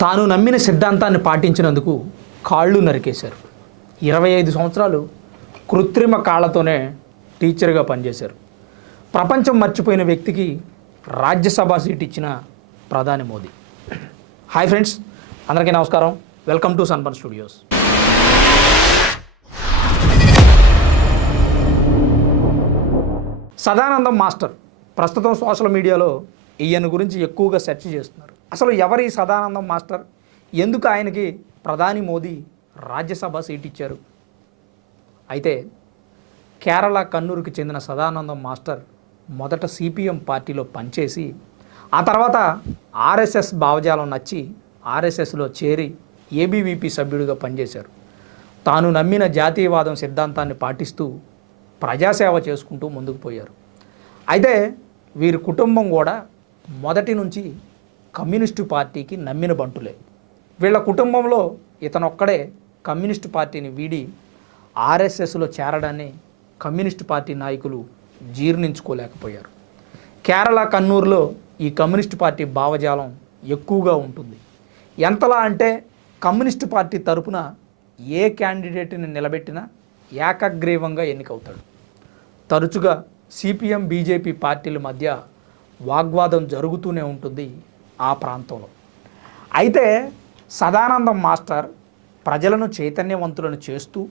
తాను నమ్మిన సిద్ధాంతాన్ని పాటించినందుకు కాళ్ళు నరికేశారు. ఇరవై ఐదు సంవత్సరాలు కృత్రిమ కాళ్ళతోనే టీచర్గా పనిచేశారు. ప్రపంచం మర్చిపోయిన వ్యక్తికి రాజ్యసభ సీట్ ఇచ్చిన ప్రధాని మోదీ. హాయ్ ఫ్రెండ్స్ అందరికీ నమస్కారం. Welcome to Sunburn studios. Sadanandam master ప్రస్తుతం సోషల్ మీడియాలో ఈయన గురించి ఎక్కువగా సెర్చ్ చేస్తున్నారు. అసలు ఎవరి సదానందం మాస్టర్? ఎందుకు ఆయనకి ప్రధాని మోదీ రాజ్యసభ సీట్ ఇచ్చారు? అయితే కేరళ కన్నూరుకి చెందిన సదానందం మాస్టర్ మొదట సిపిఎం పార్టీలో పనిచేసి ఆ తర్వాత ఆర్ఎస్ఎస్ భావజాలం నచ్చి ఆర్ఎస్ఎస్లో చేరి ఏబీవీపీ సభ్యుడిగా పనిచేశారు. తాను నమ్మిన జాతీయవాదం సిద్ధాంతాన్ని పాటిస్తూ ప్రజాసేవ చేసుకుంటూ ముందుకు పోయారు. అయితే వీరి కుటుంబం కూడా మొదటి నుంచి కమ్యూనిస్టు పార్టీకి నమ్మిన బంటులే. వీళ్ళ కుటుంబంలో ఇతనొక్కడే కమ్యూనిస్టు పార్టీని వీడి ఆర్ఎస్ఎస్లో చేరడాన్ని కమ్యూనిస్టు పార్టీ నాయకులు జీర్ణించుకోలేకపోయారు. కేరళ కన్నూరులో ఈ కమ్యూనిస్టు పార్టీ భావజాలం ఎక్కువగా ఉంటుంది. ఎంతలా అంటే కమ్యూనిస్టు పార్టీ తరపున ఏ క్యాండిడేట్ని నిలబెట్టినా ఏకగ్రీవంగా ఎన్నికవుతాడు. తరచుగా సిపిఎం బీజేపీ పార్టీల మధ్య వాగ్వాదం జరుగుతూనే ఉంటుంది ఆ ప్రాంతంలో. అయితే సదానందం మాస్టర్ ప్రజలను చైతన్యవంతులను చేస్తూ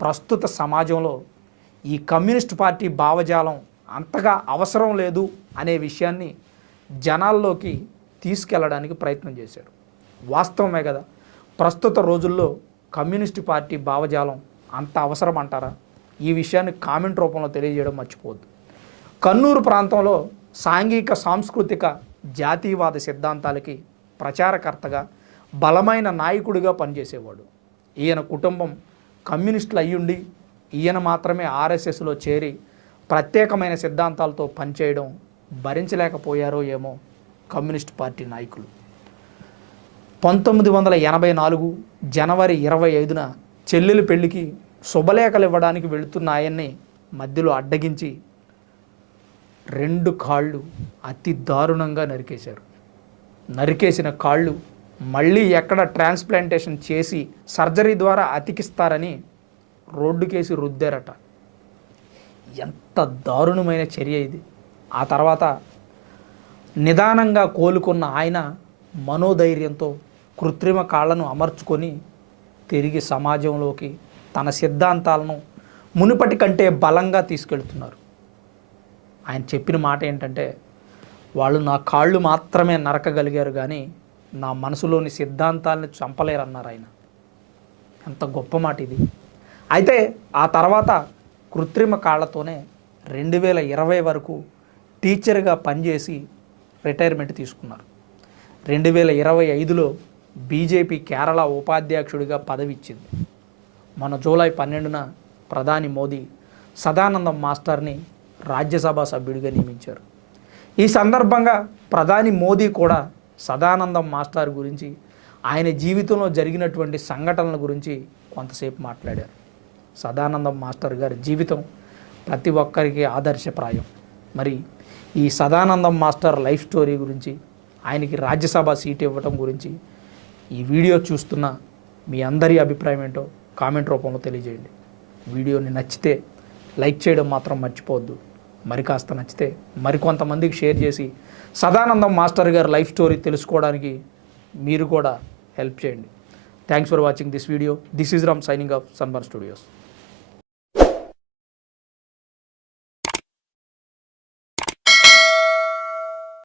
ప్రస్తుత సమాజంలో ఈ కమ్యూనిస్ట్ పార్టీ భావజాలం అంతగా అవసరం లేదు అనే విషయాన్ని జనాల్లోకి తీసుకెళ్ళడానికి ప్రయత్నం చేశారు వాస్తవమే కదా? ప్రస్తుత రోజుల్లో కమ్యూనిస్ట్ పార్టీ భావజాలం అంత అవసరం అంటారా? ఈ విషయాన్ని కామెంట్ రూపంలో తెలియజేయడం మర్చిపోవద్దు. కన్నూరు ప్రాంతంలో సాంఘిక సాంస్కృతిక జాతీయవాద సిద్ధాంతాలకి ప్రచారకర్తగా బలమైన నాయకుడిగా పనిచేసేవాడు. ఈయన కుటుంబం కమ్యూనిస్టులు అయ్యుండి ఈయన మాత్రమే ఆర్ఎస్ఎస్లో చేరి ప్రత్యేకమైన సిద్ధాంతాలతో పనిచేయడం భరించలేకపోయారో ఏమో కమ్యూనిస్ట్ పార్టీ నాయకులు. పంతొమ్మిది వందల ఎనభై నాలుగు జనవరి ఇరవై ఐదున చెల్లెలు పెళ్ళికి శుభలేఖలు ఇవ్వడానికి వెళుతున్న ఆయన్ని మధ్యలో అడ్డగించి రెండు కాళ్ళు అతి దారుణంగా నరికేశారు. నరికేసిన కాళ్ళు మళ్ళీ ఎక్కడ ట్రాన్స్ప్లాంటేషన్ చేసి సర్జరీ ద్వారా అతికిస్తారని రోడ్డుకేసి రుద్దారట. ఎంత దారుణమైన చర్య ఇది. ఆ తర్వాత నిదానంగా కోలుకున్న ఆయన మనోధైర్యంతో కృత్రిమ కాళ్ళను అమర్చుకొని తిరిగి సమాజంలోకి తన సిద్ధాంతాలను మునుపటి కంటే బలంగా తీసుకెళ్తున్నారు. ఆయన చెప్పిన మాట ఏంటంటే వాళ్ళు నా కాళ్ళు మాత్రమే నరకగలిగారు కానీ నా మనసులోని సిద్ధాంతాలను చంపలేరన్నారు ఆయన. ఎంత గొప్ప మాట ఇది. అయితే ఆ తర్వాత కృత్రిమ కాళ్ళతోనే రెండు వేల ఇరవై వరకు టీచర్గా పనిచేసి రిటైర్మెంట్ తీసుకున్నారు. రెండు వేల ఇరవై ఐదులో బీజేపీ కేరళ ఉపాధ్యక్షుడిగా పదవి ఇచ్చింది మన జూలై పన్నెండున ప్రధాని మోదీ సదానందం మాస్టర్ని రాజ్యసభ సభ్యుడిగా నియమించారు. ఈ సందర్భంగా ప్రధాని మోదీ కూడా సదానందం మాస్టర్ గురించి ఆయన జీవితంలో జరిగినటువంటి సంఘటనల గురించి కొంతసేపు మాట్లాడారు. సదానందం మాస్టర్ గారి జీవితం ప్రతి ఒక్కరికి ఆదర్శప్రాయం. మరి ఈ సదానందం మాస్టర్ లైఫ్ స్టోరీ గురించి ఆయనకి రాజ్యసభ సీట్ ఇవ్వటం గురించి ఈ వీడియో చూస్తున్న మీ అందరి అభిప్రాయం ఏంటో కామెంట్ రూపంలో తెలియజేయండి. వీడియోని నచ్చితే లైక్ చేయడం మాత్రం మర్చిపోవద్దు. మరి కాస్త నచ్చితే మరికొంతమందికి షేర్ చేసి సదానందం మాస్టర్ గారి లైఫ్ స్టోరీ తెలుసుకోవడానికి మీరు కూడా హెల్ప్ చేయండి. Thanks for watching this video this is Ram signing off Sunburn studios